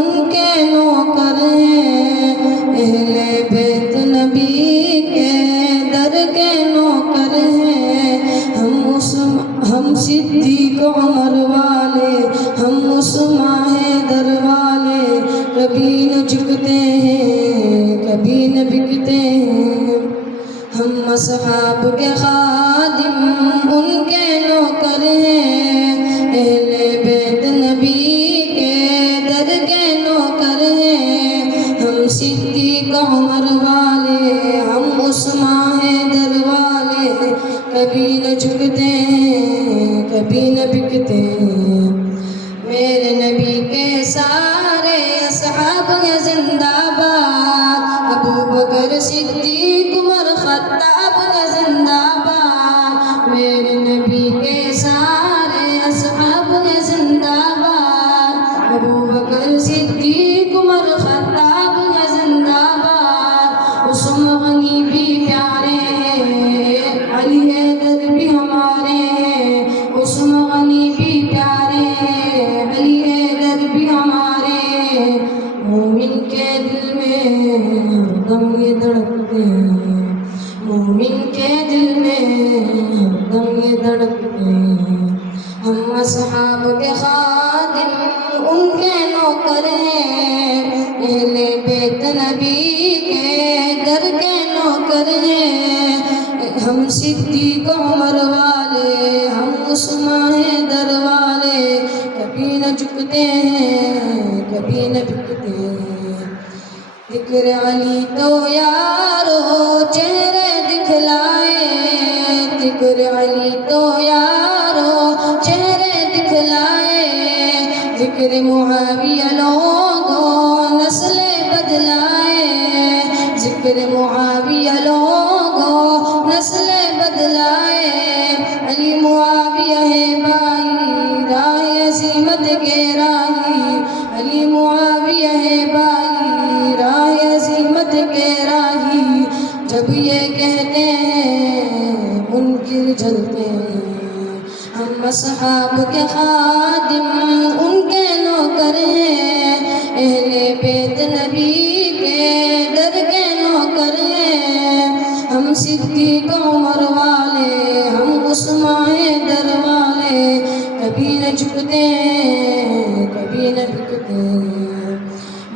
ان کے نوکر ہیں، اہل بیت نبی کے در کے نوکر ہیں۔ ہم صدیق عمر والے، ہم عثمان حیدر والے، کبھی نہ جھکتے ہیں کبھی نہ بکتے ہیں۔ ہم اصحاب کے خادم ان کے نوکر ہیں، اہل بیت نبی کے در کے نوکر ہیں۔ ہم صدیق عمر والے، ہم عثمان حیدر والے، کبھی نہ جھکتے ہیں کبھی نہ بکتے ہیں۔ میرے نبی کے سارے اصحاب ہیں زندہ باد، ابو بکر صدیق عمر خطاب ہیں زندہ باد۔ میرے نبی کے سارے اصحاب ہیں زندہ باد، ابو بکر صدیق عمر خطاب ہیں زندہ باد۔ عثمان غنی بھی پیارے ہیں، علی حیدر بھی ہمارے ہیں۔ عثمان غنی بھی پیارے ہیں، علی حیدر بھی ہمارے ہیں۔ مومن کے دل میں ہر دم یہ دھڑکتے ہیں، مومن کے دل میں ہر دم یہ دھڑکتے ہیں۔ ہم اصحاب کے خادم ان کے نوکر ہیں، اہل بیت نبی کے در کے نوکر ہیں۔ ہم صدیق عمر والے، ہم عثمان حیدر والے، کبھی نہ جھکتے ہیں کبھی نہ بکتے ہیں۔ ذکر علی تو یارو چہرے دکھلائے، ذکر علی تو یارو چہرے دکھلائے۔ ذکر معاویہ لوگوں نسلیں بدلائے، ذکر معاویہ لوگوں نسلیں بدلائے۔ علی معاویہ ہے بھائی راہ عظیمت کے راہی، علی معاویہ ہے بھائی راہ عظیمت کے راہی۔ جب یہ کہتے ہیں منکر جلتے ہیں۔ ہم اصحاب کے خادم ان کے نوکر ہیں، اہل بیت نبی کے در کے نوکر ہیں۔ ہم صدیق عمر والے، ہم عثمان حیدر والے، کبھی نہ جھکتے ہیں کبھی نہ بکتے ہیں۔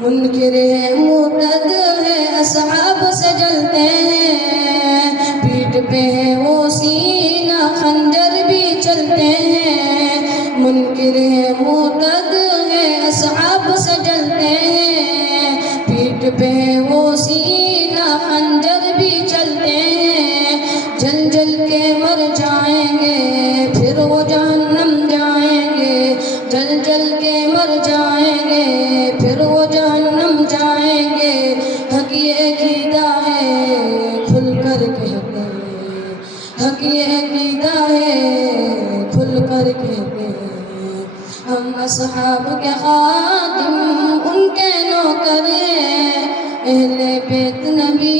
منکر ہے مرتد ہے اصحاب سے جلتے ہیں، پیٹھ پہ ہے وہ سینہ خنجر بھی چلتے ہیں۔ منکر ہے مرتد ہے اصحاب سے جلتے ہیں، پیٹھ پہ ہے وہ سینہ خنجر بھی چلتے ہیں۔ جل جل کے مر جائیں گے پھر وہ جہنم جائیں گے، جل جل کے مر جائیں گے پھر وہ جہنم جائیں گے۔ حق یہ عقیدہ ہے کھل کر کہتے ہیں، حق یہ عقیدہ ہے کھل کر کہتے ہیں۔ ہم اصحاب کے خادم ان کے نوکر ہیں، اہل بیت نبی